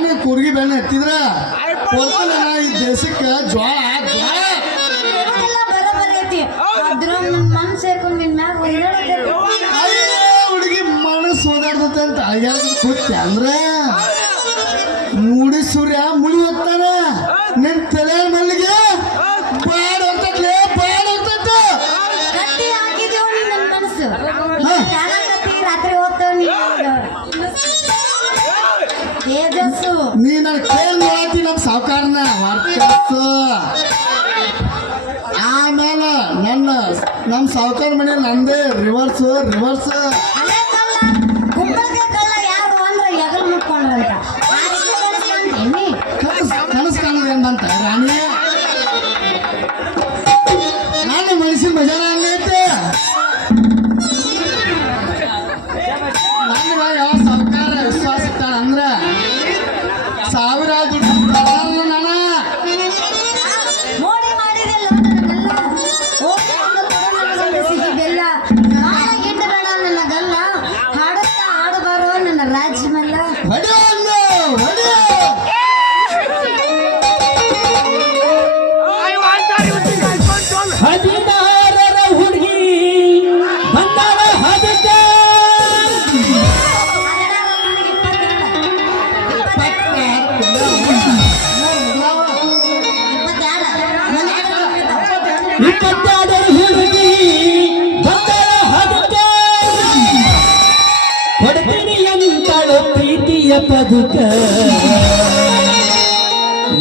ನಾನು ಕೂರ್ಗಿ ಬೆಣ್ಣ ಎತ್ತಿದ್ರ ಈ ದೇಶಕ್ಕೆ ಜ್ವಾಳ ಹುಡುಗಿ ಮನಸ್ಸು ಓದಾಡ್ದತೆ ಅಂತ ಕೂತ ಅಂದ್ರ ಮೂಡಿ ಸೂರ್ಯ ಮುಳಿ ಹೋಗ್ತಾನ ನಿನ್ ತಲೆ ಮಲ್ಲಿಗೆ ಬಾಡ್ ಹೋಗ್ತೈತ್ಲೆ ಬಾಡ್ ಹೋಗ್ತೈತ ರಾತ್ರಿ ಹೋಗ್ತಾವ ನೀ ನನ್ನ ಕೇಳಿ ನೋಡತ್ತಿ ನಮ್ಮ ಸಾವುಕಾರನ ವರ್ಕರ್ಸ್ ಆಮೇಲೆ ನಮ್ಮ ಸಾವುಕಾರ ಮನೆ ನಂದೇ ರಿವರ್ಸ್ ಕನಸು ಕಾಣೋದು ಏನ್ ಬಂತ ರಾಣಿ ನಾನು ಮನುಷ್ಯನ ಮಜಾನ ಹಂಗೈತೆ ನನ್ನ ಯಾವ ಸಾವುಕಾರ ವಿಶ್ವಾಸ ಇಟ್ಟಾಳ ಅಂದ್ರ ಸಾವಿರ ದುಡ್ಡು ನಾನು ಹಾಡಬಾರೋ ನನ್ನ ರಾಜ್ಯ ಮಲ್ಲ ಬದುಕ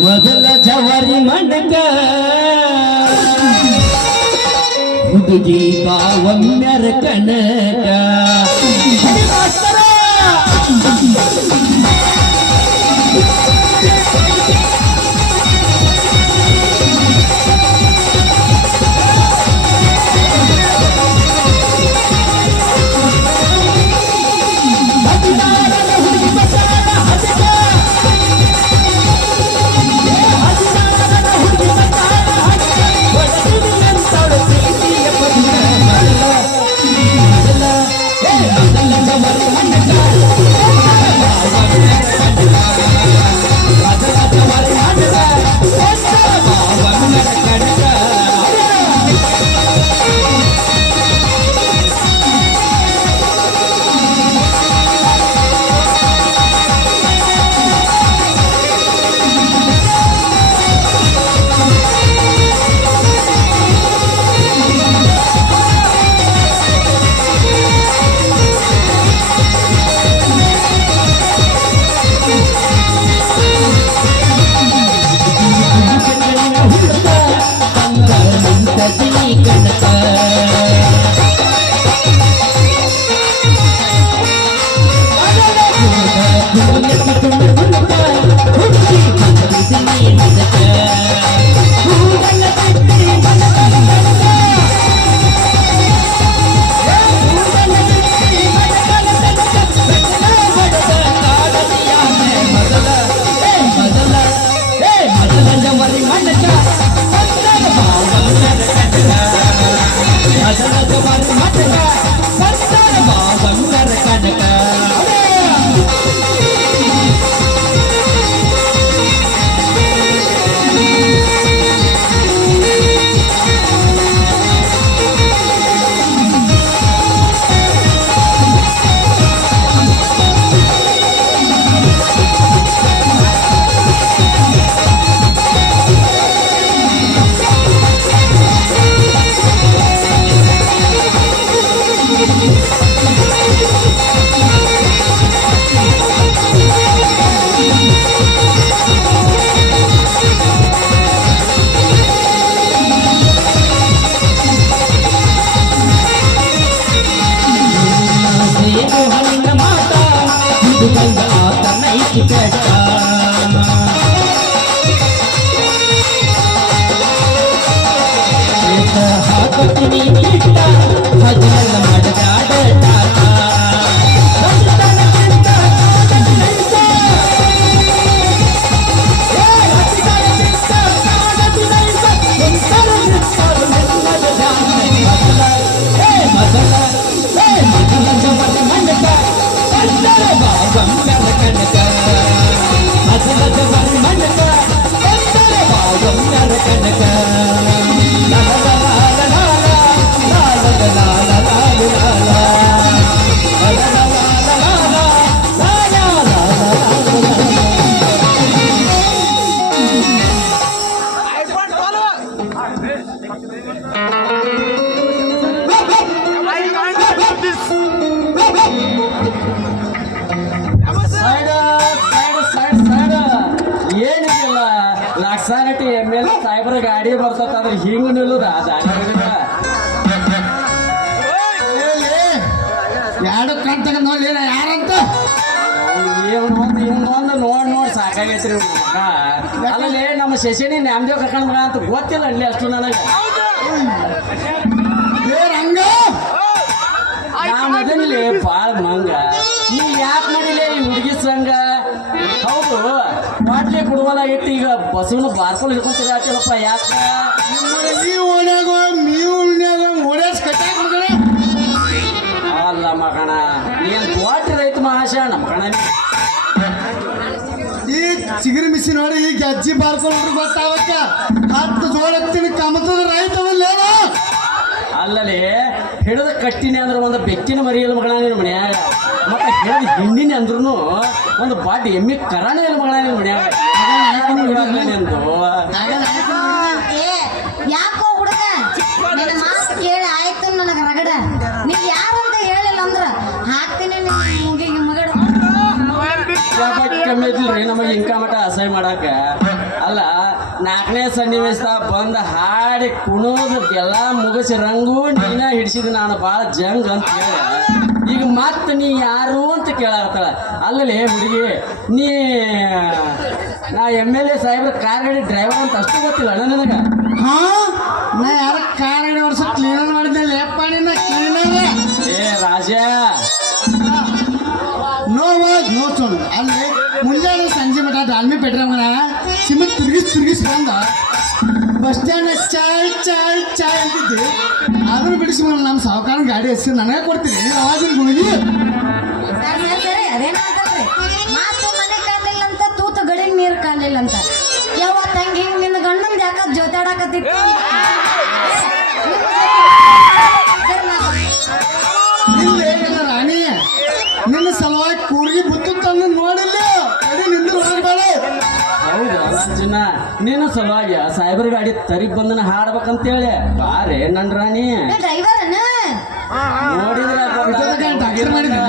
ಮೊದಲ ಜವರಿ ಮಣಕ ಹುಡುಗಿ ಬಾವಮ್ಯರ ಕನಕ ಸೇನು ಹಣ್ಣಿನ ಮಾತ ಇದು ಬಂದ ತನ್ನ ಇಕ್ಕಿ ಬೆಟ್ಟ ಹಾಕಿ ಕಿಟ್ಟ ಹಜಲ ಮಾಡಗಾಡ ಟಾಟ ಏನಿಲ್ಲ ಲಕ್ಷಾಗಟ್ಟಿ ಎಮ್ಮೆಲ್ ಸಾಹೇಬ್ರ ಗಾಡಿ ಬರ್ತದ ಅಂದ್ರೆ ಹಿಂಗ ನಿಲ್ಲುದ ಎರಡು ಕಣ್ ತಗೊಂಡ್ ನೋಡಿ ಯಾರಂತ ಇವನೊಂದು ನೋಡ್ ಸಾಕಾಗೈತ್ರಿ ಅಲ್ಲಲ್ಲಿ ನಮ್ಮ ಶಶಿನಿ ನ್ಯಾಮದೇವ್ ಕರ್ಕೊಂಡ್ ಮಗ ಅಂತ ಗೊತ್ತಿಲ್ಲ ಅಲ್ಲಿ ಅಷ್ಟು ನನಗೆ ಹಂಗ ನಾಮದಲ್ಲಿ ಬಾಳ ಮಂಗ ನೀ ಯಾಕೆ ಮಾಡಿಲ್ಲ ಈ ಹುಡುಗಿ ಸಂಘ ಹೌದು ಬಾಟ್ಲಿ ಕುಡುವಲ್ಲ ಇಟ್ಟು ಈಗ ಬಸವನ ಬಾರ್ಕೊಂಡು ಹಿಡ್ಕೊಂತೀರಿ ಹಾಕಿಲ್ಲಪ್ಪ ಯಾಕ ಈ ಓಣ್ಯಾಗ ಓಡ್ಯಾಸ್ ಕಟ್ಟಾಕ ಮಗನೇ ಅಲ್ಲ ಮಗಣ ನೀನ್ ಬಾಟ್ಲಿ ರೈತ ಮಹಾಶಯ ನಮ್ಮ ಕಣ ಈ ಚಿಗರಿ ಮಿಸಿ ನೋಡಿ ಈ ಗಜ್ಜಿ ಬಾರ್ಕೊಂಡ್ರು ಗೊತ್ತಾವಕ್ಕ 10 ಜೋಳ ಹತ್ತಿನ ಕಮತದ ರೈತವಲ್ಲ ಅಲ್ಲಲ್ಲಿ ಹಿಡಿದ ಕಟ್ಟಿನಿ ಅಂದ್ರೆ ಒಂದು ಬೆಕ್ಕಿನ ಮರಿಯಲ್ಲ ಮಗಣ ನಿನ್ನ ಮನ್ಯಾಗ ಮತ್ತೆ ಹಿಡಿದ ಹಿಂಡಿನಿ ಅಂದ್ರೂ ಒಂದು ಬಾಟಿ ಎಮ್ಮಿ ಕರಾಣ ಇಲ್ಲ ಮಗಣ ನಿನ್ನ ಮನ್ಯಾಗ ನಿಂದು ಯಾಕೋ ಹುಡುಗ ನಿನ್ನ ಮಾತು ಕೇಳಿ ಆಯ್ತು ನನಗೆ ರಗಡ ನೀವ್ ಯಾರಂತ ಹೇಳಿಲ್ಲ ಅಂದ್ರ ಹಾಕ್ತೀನಿ ಮುಗಿಗೆ ಮಗಡ ಕಮ್ಮಿ ಐತಿಲ್ರಿ ನಮಗೆ ಇಂಕ ಮಠ ಅಸಹ್ಯ ಮಾಡಾಕ ಅಲ್ಲ 4ನೇ ಸನ್ನಿವೇಶ ಬಂದ ಹಾಡಿ ಕುಣೋದು ಎಲ್ಲ ಮುಗಿಸಿ ರಂಗು ನೀನ ಹಿಡಿಸಿದ ನಾನು ಭಾಳ ಜಂಗ್ ಅಂತ ಹೇಳಿ ಈಗ ಮತ್ತೆ ನೀ ಯಾರು ಅಂತ ಕೇಳಾಕತ್ತಾಳ ಅಲ್ಲಲ್ಲಿ ಹುಡುಗಿ ನೀ ನಾ MLA ಸಾಹೇಬ್ರ ಕಾರ್ ಗಾಡಿ ಡ್ರೈವರ್ ಅಂತ ಅಷ್ಟು ಗೊತ್ತಿಲ್ಲ ಅಣ್ಣ ನನಗೆ ಹಾ ನಾ ಯಾರ ಕಾರ್ ಗಾಡಿ ವರ್ಷ ಕ್ಲೀನರ್ ಮಾಡಿದ್ದೆ ಲೇಪ ನಿನ್ನ ಕ್ಲೀನರ್ ಏ ರಾಜ ನೋ ಚೋನು ಅಲ್ಲಿ ಮುಂಜಾನೆ ಸಂಜೆ ಮಠ ದಾಲ್ಮಿ ಪೆಟ್ರಮ್ಮನ ಸಿಮೆಂಟ್ ತಿರುಗಿಸ್ ಬಂದ ಬಸ್ ಸ್ಟ್ಯಾಂಡ್ ಚಾಯ್ ಅಂತಿದ್ದೆ ಅದನ್ನ ಬಿಡಿಸ್ಕೊಂಡು ನಮ್ಮ ಸಾವುಕಾರ ಗಾಡಿ ಹೆಸರು ನನಗೆ ಕೊಡ್ತೀನಿ ಅವಾಗಿನ ಗುಣಿಗೆ ಸರಿ ಅದೇನಂತಲ್ರಿ ಮಾತು ಮನೆ ಕಾಣಲಿಲ್ಲ ಅಂತ ತೂತು ಗಡಿಗೆ ನೀರು ಕಾಣಲಿಲ್ಲ ಅಂತ ಯಾವ ತಂಗಿ ನಿನ್ನ ಗಂಡನ ಯಾಕ ಜೋತಾಡಕತ್ತಿತ್ತು ಇಲ್ಲ ರಾಣಿ ನಿನ್ನ ಸಲುವಾಗಿ ಕೂರ್ಗಿ ಬುತ್ತು ತಂದು ನೋಡಿಲ್ಲ ಕಡೆ ನಿಂದು ನೋಡಬೇಡ ಹೌದು ಅಂಜನ ನೀನು ಸಲುವಾಗಿ ಸಾಹೇಬ್ರ ಗಾಡಿ ತರಿಗ್ ಬಂದನ ಹಾಡ್ಬೇಕಂತೇಳಿ ಬಾರೆ ನನ್ ರಾಣಿ ಡ್ರೈವರ್ ನೋಡಿದ್ರೆ ಡಾಕ್ಟರ್ ಮಾಡಿದ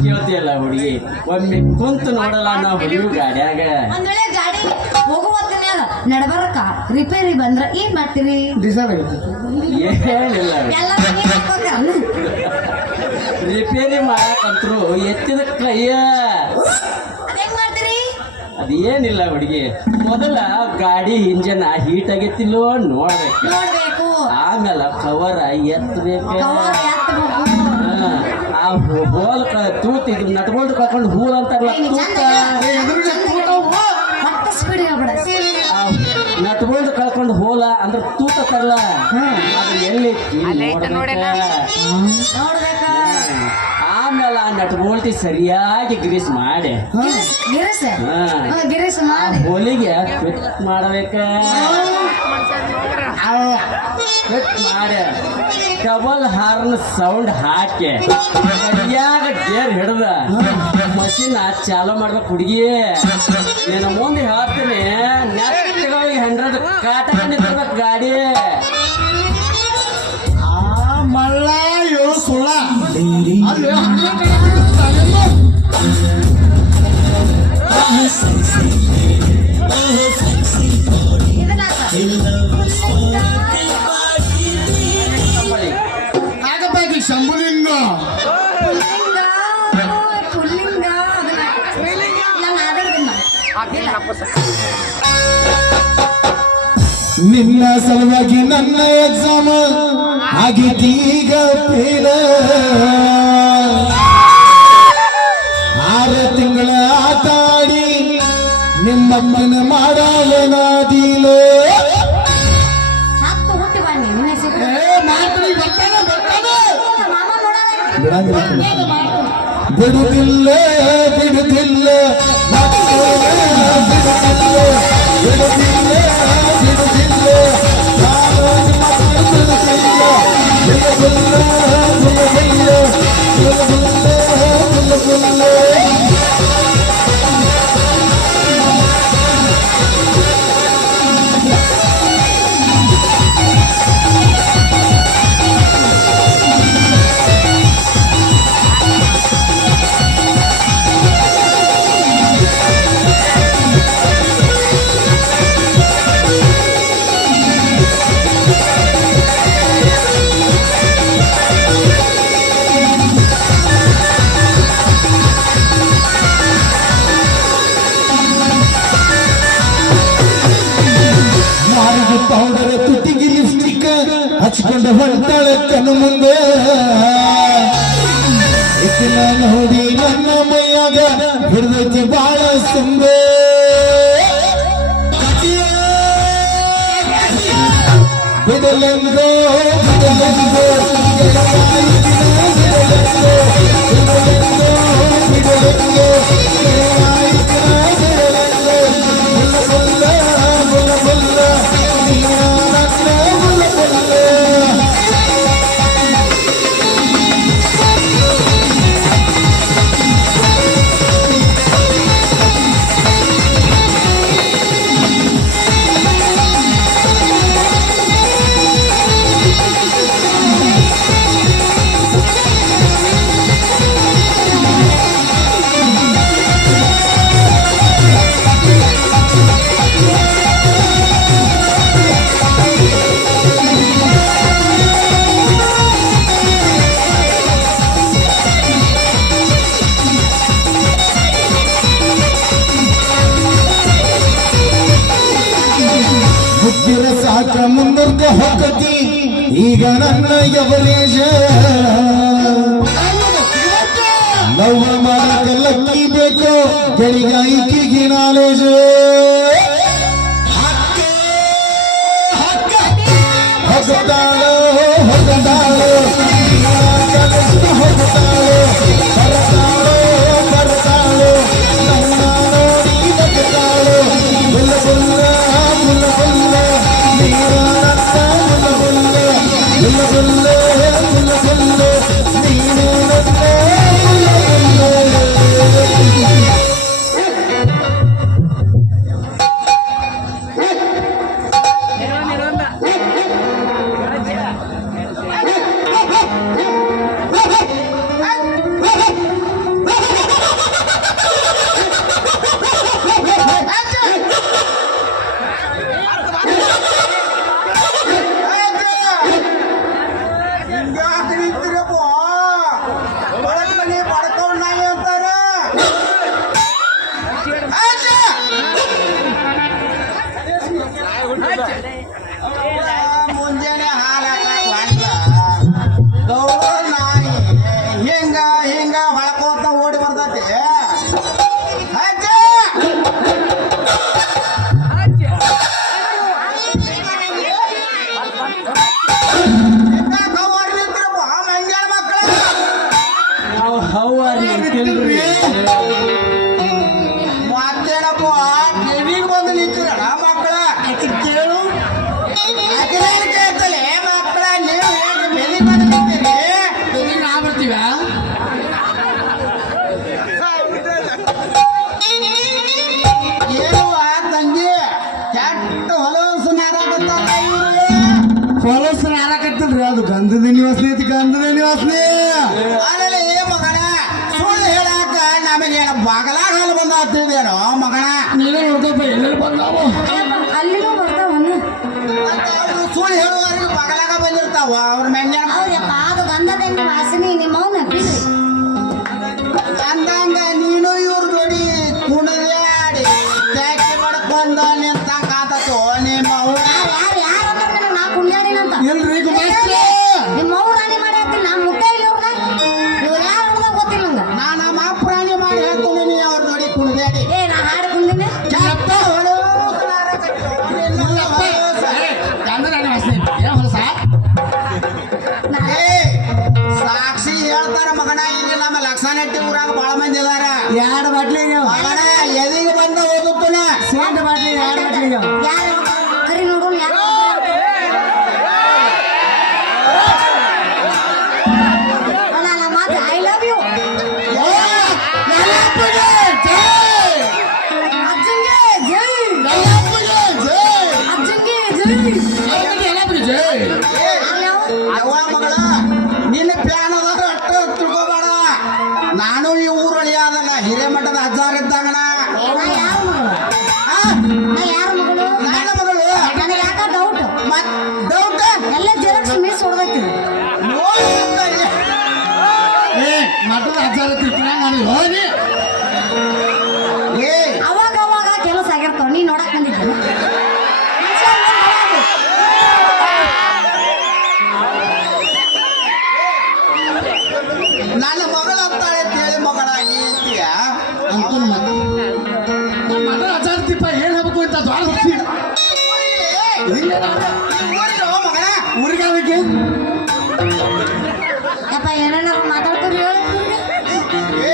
ಕೇಳ್ತಿಯಲ್ಲ ಹುಡುಗಿ ಒಮ್ಮೆ ಕುಂತು ನೋಡಲ್ಲ ನಾವು ಹುಡುಗಿ ಗಾಡಿಯಾಗ ಒಂದ್ ವೇಳೆ ಗಾಡಿ ಹೋಗುವ ಹೊತ್ತಿನ್ಯಾಗ ನಡಬರಕ ರಿಪೇರಿ ಬಂದ್ರ ಏನ್ ಮಾಡ್ತೀರಿ ಡೀಸೆಲ್ ಆಗೈತೆ ಏನಿಲ್ಲ ಎಲ್ಲ ನೀವ್ ಹಾಕ್ಬೇಕಲ್ಲ? ರಿಪೇರಿ ಮಾಡಕಂತ್ರು ಎತ್ತಿದ ಕೈಯ ಅದೇನ್ ಮಾಡ್ತೀರಿ ಅದೇನಿಲ್ಲ ಹುಡುಗಿ ಮೊದಲ ಗಾಡಿ ಇಂಜನ್ ಹೀಟ್ ಆಗೈತಿಲ್ಲೋ ನೋಡ್ಬೇಕು ನೋಡ್ಬೇಕು ಆಮೇಲೆ ಕವರ ಎತ್ತಬೇಕು ಕವರ್ ಎತ್ತಬೇಕು. ಆ ಹೋಲ್ ತೂತ್ ಇದು ನಟ್ಕೊಂಡು ಕಳ್ಕೊಂಡು ಹೂಲ್ ಅಂತಾರಲ್ಲ ನೀ ತೂತ ಚಂದ ಮತ್ತೆ ಸ್ಪೀಡ್ ಹೇಳ್ಬೇಡ. ಆ ನಟ್ಕೊಂಡು ಕಳ್ಕೊಂಡು ಹೋಲ ಅಂದ್ರೆ ತೂತ ತರಲ್ಲ ಅದು ಎಲ್ಲಿ ನೋಡ್ಬೇಕ. ಆಮೇಲೆ ಆ ನಟ್ ಬೋಲ್ಟಿ ಸರಿಯಾಗಿ ಗ್ರೀಸ್ ಮಾಡಿ ಗಿರೀಶ್ ಗಿರೀಶ್ ಆ ಮಾಡಿ ಹೋಲಿಗೆ ಫಿಟ್ ಮಾಡ್ಬೇಕ ಫಿಟ್ ಮಾಡಿ ಡಬಲ್ ಹಾರ್ನ್ ಸೌಂಡ್ ಹಾಕಿ ಸರಿಯಾಗ ಗೇರ್ ಹಿಡ್ದ ಮಷಿನ್ ಚಾಲು ಮಾಡ್ಬೇಕು ಹುಡುಗಿ ನೀನು ಮುಂದೆ ಹೇಳ್ತೀನಿ ನೆಟ್ಟಿಗೆ 100 ಕಾಟಕಂಡಿ ತರ್ಬೇಕು ಗಾಡಿ ಆ ಮಳ್ಳ ಏಳು ಸುಳ್ಳ ಅಲ್ಲಿ ಆಗಬೇಕು ಶಂಭುಲಿಂಗ ಪುಲ್ಲಿಂಗ ನಾನು ಆಡೋದಿಲ್ಲ. ನಿನ್ನ ಸಲುವಾಗಿ ನನ್ನ ಎಕ್ಸಾಮ್ ಆಗಿದ್ದೀಗ ಫೇಲ 6 ತಿಂಗಳ ಆಟ ಆಡಿ ನಿಮ್ಮಮ್ಮನ ಮಾಡಾವನಾದಿಲ ಹತ್ತು ಹುಟ್ಟಿ ಬನ್ನಿ ನಿನ್ನೆ ಸಿಗ ಮಾಡ್ತೀನಿ ಬರ್ತಾನೆ ಮಾಮ ನೋಡಲ್ಲ. ಬಿಡುದಿಲ್ಲ ಬಿಡುದಿಲ್ಲ ಬಿಡುದಿಲ್ಲ ಬಿಡುದಿಲ್ಲ ಪೌಡರ್ ತುಟಿಗೆ ಲಿಪ್ಸ್ಟಿಕ್ ಹಚ್ಕೊಂಡು ಹೊರತಾಳೆ ಕಣ್ಣು ಮುಂದೆ ಇತ್ತಿನ ನೋಡಿ ನನ್ನ ಮೈಯಾಗ ಹಿಡಿದೈತಿ ಬಾಳ ಸುಂಬೆ ಬಿಡಲೆಂಗೋ ಬಿಡಲೆಂಗೋ ಬಿಡಲೆಂಗೋ ಸಾಕ ಮುಂದರ್ಗ ಹೋಗತಿ ಈಗ ನನ್ನ ಎವರೇಜ ಲವ್ ಮಾಡಕ ಲಕ್ಕಿ ಬೇಕು ಗಳಿಗಾಯಿಕಿಗೆ ನಾಲೇಜ್ ಹೊಗತಾಳೋ ಹೊಗತಾಳೋ ಹೊಗತಾಳೋ ಬರ್ತಾಳೋ ಬರ್ತಾಳೋ ನನ್ನ ನೋಡಿ ಬಗ್ತಾಳೋ ಬುಲ್ಲ ಬುಲ್ಲ ಬುಲ್ಲ ಬುಲ್ಲ ನೀರಾನತ್ತ ಬುಲ್ಲ ಬುಲ್ಲ ಬುಲ್ಲ ಬುಲ್ಲ ಬುಲ್ಲ ಬುಲ್ಲ ನೀರಾನತ್ತ ಬುಲ್ಲ ಬುಲ್ಲ ಮುಂಜಾನೆ ಹಾಲು ಇಲ್ರಿ. ಮತ್ತೇನಪ್ಪ ಟಿವಿಗೆ ಬಂದು ನಿಂತಿರಲ್ಲ ಮಕ್ಕಳ ಕೇಳು ಅದೇನು ಕೇಳ್ತಲೆ ಮಕ್ಕಳ ನೀವು ಹೇಗೆ ಬೆಲಿ ಬಂದು ನಿಂತೀರಿ ಬೆಳಿಗ್ಗೆ ನಾ ಬರ್ತೀವ ಏನು ತಂಗಿ ಕೆಟ್ಟ ಹೊಲಸು ನಾರಾಕತ್ತಾರ ಇವ್ರು ಫಾಲೋಸರ್ ಯಾರಾಕತ್ತಲ್ರಿ ಅದು ಗಂಧದ ನಿವಾಸನೆ ಐತಿ ಗಂಧದ ನಿವಾಸನೆ ಅಲ್ಲೇ ಮಗನ ಸುಳ್ಳು ಹೇಳಾಕ ನಮಗೇನ ಬಾಗಲಾಗ ಹಾಲು ಬಂದ ತಿಳಿದೇನೋ ಮಗನ ನೀನೇ ನೋಡ್ಕೊಪ್ಪ ಎಲ್ಲೆಲ್ಲಿ ಬಂದಾವು ಅಲ್ಲಿನೂ ಬರ್ತಾವನು ಮತ್ತೆ ಅವ್ರು ಸುಳ್ಳು ಹೇಳುವವರೆಗೆ ಬಾಗಲಾಗ ಬಂದಿರ್ತಾವ ಅವ್ರ ಮೆಂಜನ ಹೌದಪ್ಪ ಅದು ಗಂಧದ ವಾಸನೆ ನಿಮ್ಮ ಅವನ ಬಿಡ್ರಿ ಅಂದಂಗ ನೀನು ಇವ್ರ ನೋಡಿ ಕುಣದಾಡಿ ಟ್ಯಾಕ್ಸಿ ಮಾಡ್ಕೊಂಡ ನಿಂತ ಕಾತೋ ನಿಮ್ಮ ಅವ್ವ ಯಾರು ಅಂದ್ರೆ ನನಗೆ ನಾ ಕುಣ್ಯಾಡಿನಂತ ಎಲ್ರಿ ಗುಮಾಸ್ತ್ರೆ ನಿಮ್ಮ ಅವ್ರು ರಾಣಿ ಮಾಡಿ ಹಾಕ್ತೀನಿ ನಾ ಮುಟ್ಟ ಇಲ್ಲ ಇವ್ರು ಯಾರು ಅನ್ನೋದು ಗೊತ್ತಿಲ್ಲ ನಂಗೆ ನಾ ನಮ್ಮ ಪ್ರಾಣಿ ಮಾಡಿ ಹೇಳ್ತೀನಿ ನೀ ಅವ್ರ ನೋಡಿ ಕುಣದಾಡಿ ಏ ನಾ ಹಾಡು ಕುಂದಿನಿ ಕೆಟ್ಟ ಹೊಲಸು ನಾರಾಕತ್ತಾರ. ನಿನ್ನ ಹೊಲಸು. ಗಂಧದ ನಿವಾಸನೆ ಐತಿ ಏನ್ ಹೊಲಸ ಏ, ಸಾಕ್ಷಿ ಹೇಳ್ತಾರ ಮಗನ ಇಲ್ಲಿ ನಮ್ಮ ಲಕ್ಷಾನೆಟ್ಟಿ ಊರಾಗ ಬಾಳ ಮಂದಿ ಅದಾರ ಎರಡು ಬಾಟ್ಲಿಗೆ ಮಗನ ಎದಿಗೆ ಬಂದ ಓದುತ್ತನ ಸೇಂಟ್ ಬಾಟ್ಲಿ ಎರಡು ಬಾಟ್ಲಿಗೆ ಯಾರು ಕರಿ ನೋಡೋಣ ಯಾರು ಅಲ್ಲ ನಾ ಮಾತು ಐ ಲವ್ ಯು ಅಜ್ಜಂಗೆ ಜೈ ಅಜ್ಜಂಗೆ ಜೈ ಅವ್ವ ಮಗಳ ನಿನ್ನ ಪ್ಯಾನ್ ಅದಾರ ಅಟ್ಟ ತಿಳ್ಕೊಬೇಡ ನಾನು ಈ ಊರೊಳಿ ಅದಲ್ಲ ಹಿರೇಮಠದ ಅಜ್ಜಾರ ಇದ್ದಾಗಣ ನಾ ಯಾರ ಮಗಳು ನಾ ಯಾರ ಮಗಳು ನನ್ನ ಮಗಳು ನನಗೆ ಯಾಕ ಡೌಟ್ ಮತ್ ಡೌಟ್ ಎಲ್ಲ ಜೆರಾಕ್ಸ್ ಮಿಸ್ ಹೊಡೆದೈತಿ ಏ ಮಠದ ಹಜಾರ ತಿಳ್ಕೊಂಡ ನಾನು ಹೋಗಿ ಏ ಅವಾಗ ಅವಾಗ ಕೆಲಸ ಆಗಿರ್ತಾವ ನೀ ನೋಡಕ್ ಬಂದಿದ್ದೆ ನನ್ನ ಮಗಳು ಅಂತಾಳೆ ಅಂತೇಳಿ ಮಗಳ ನೀತಿಯ ಅನ್ಕೊಂಡ್ ಮತ್ತೆ ನಮ್ಮ ಮಠದ ಹಜಾರ ತಿಪ್ಪ ಏನ್ ಹೇಳ್ಬೇಕು ಅಂತ ದ್ವಾರ ಹೋಗ್ತೀನಿ ಮಗನ ಊರಿಗೆ ಅದಕ್ಕೆ ಯಪ್ಪ ಏನೇನಾರು ಮಾತಾಡ್ತೀರಿ ಏ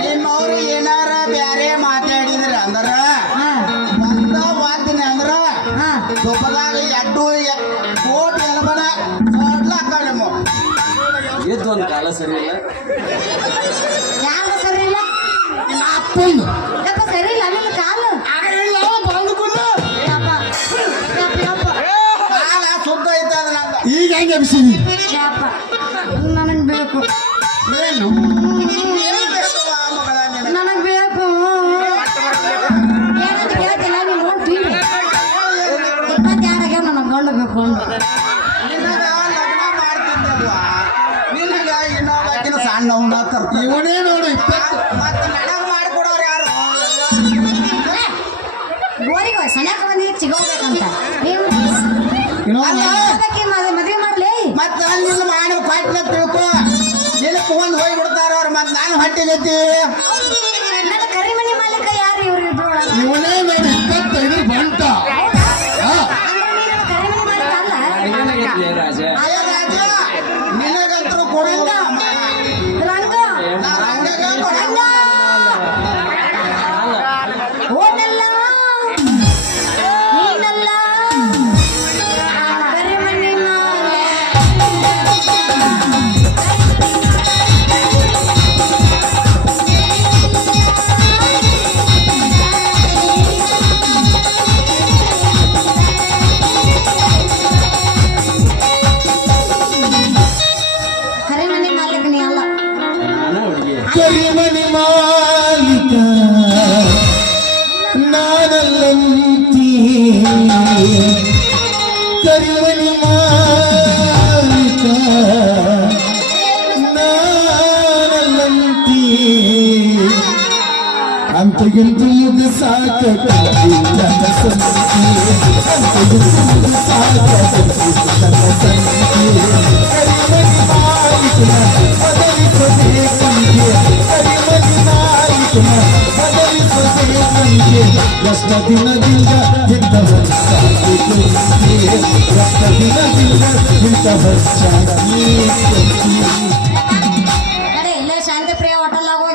ನಿಮ್ಮವ್ರು ಏನಾರ ಬ್ಯಾರೆ ಮಾತಾಡಿದ್ರ ಅಂದ್ರ ಹಾ ಒಂದ ವಾದ್ಯನೆ ಅಂದ್ರ ಹಾ ತುಪ್ಪದಾಗ ಎಡ್ಡು ಕೋಟ್ ಎಲಬನ ಸೊಡ್ಲಾಕ ನಿಮ್ಮ ಇದ್ದು ಒಂದು ಕಾಲ ಸರಿ ಇಲ್ಲ. ಯಾರ್ದು ಸರಿ ಇಲ್ಲ ಅಪ್ಪಂದು ಯಪ್ಪ ಸರಿ ಇಲ್ಲ ನಿನ್ನ ಕಾಲು ಆಗ ಇಲ್ಲ ಬಂದು ಕುಂದು ಯಪ್ಪ ಯಪ್ಪ ಯಪ್ಪ ಕಾಲ ಶುದ್ಧ ಐತೆ ಅದ ನಂದ ಈಗ ಹೆಂಗೆ ಎಬ್ಸಿದಿ ಯಪ್ಪ ನನಗೆ ಬೇಕು ಏನು ಏನ್ ಬೇಕವ್ವ ಮಗಳ ನಿನಗೆ? ನನಗೆ ಬೇಕು ಏನಂತ ಕೇಳ್ತಿಲ್ಲ ನೀನು ಟಿವಿ 22 ಆಗ್ಯಾವ ನನಗೆ ಗಂಡು ಬೇಕು ಗಂಡು ನಿನಗ ಲಗ್ನ ಮಾಡ್ತಿದ್ದಲ್ವಾ ನಿನಗ ಇನ್ನೊಬ್ಬಾಕಿನ ಸಣ್ಣ ಹುಣ್ಣ ತರ್ತೀವಿ ಇವನೇ ನೋಡು 20 ಮತ್ತೆ ನನಗ್ ಮಾಡ್ಕೊಡೋರು ಯಾರು ಗೋರಿಗೆ ಸಣ್ಯಾಕ ಬಂದು ಸಿಗೋಬೇಕಂತ ನೀವು ಇನ್ನೊಂದು ಮದುವೆ ಮಾಡ್ಲಿ ಮತ್ತೆ ನಿನ್ನ ಮಾಡಿ ಕೊಟ್ಟಿನ ತಿಳ್ಕೊ ನಿನ್ನ ತಗೊಂಡ್ ಹೋಗಿ ಬಿಡ್ತಾರ ಅವ್ರು ಮತ್ತೆ ನಾನು ಹೊಟ್ಟಿಗತಿ ನನ್ನ ಕರಿಮಣಿ ಮಾಲೀಕ ಯಾರು ಇವ್ರು ಇದ್ರೊಳಗೆ ಇವನೇ ನೋಡು 25 ಬಂಟ ಹಾ ಕರಿಮಣಿ ಮಾಲೀಕ ಅಲ್ಲ ಏನಾಗೈತಿ ರಾಜ ಅಯ್ಯ ರಾಜ ನಿನಗಂತರೂ ಕೊಡೋದಿಲ್ಲ ಮಗನ. ರಂಗ ನಾ ರಂಗಗ ಕೊಡಲ್ಲ. ಓದಲ್ಲ ನೀನಲ್ಲ ಕರಿಮಣಿ ಕರಿಮಣಿ ಮಾಲೀಕ ನೀ ಅಲ್ಲ ನಾನು ಹುಡುಗಿ ಕರಿಮಣಿ ಮಾಲೀಕ ನಾನಲ್ಲಂತೀ ಕರಿಮಣಿ ಮಾಲೀಕ ನಾನಲ್ಲಂತೀ ಅಂತಗಿಂತ ಮುಗ ಸಾಕ ಜನ ಸಂಸ್ಕೃತಿ ಅಂತಗಿಂತ ಮುಗ ಸಾಕ ಜನ ಸಂಸ್ಕೃತಿ ಕರಿಮಣಿ ಮಾಲೀಕನ ಬದಲಿಸಬೇಕಂತೆ ಕರಿಮಣಿ ಮಾಲೀಕನ ಬದಲಿಸಬೇಕಂತೆ ಎಷ್ಟ ದಿನದಿಂದ ಇಂಥ ವರ್ಷ ಎಷ್ಟ ದಿನದಿಂದ ಇಂಥ ವರ್ಷ ನಡೆ ಇಲ್ಲೇ ಶಾಂತಿ ಪ್ರಿಯ ಹೋಟೆಲ್ ಹೋಗಿ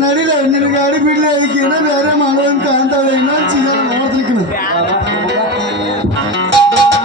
ನಡಿಲ ನಿನ್ ಗಾಡಿ ಬಿಡ್ಲಿ ಅದಕ್ಕೆ ಏನೋ ಬೇರೆ ಮಾಡೋದಂತ ಅಂತಾಳೆ ಏನೋ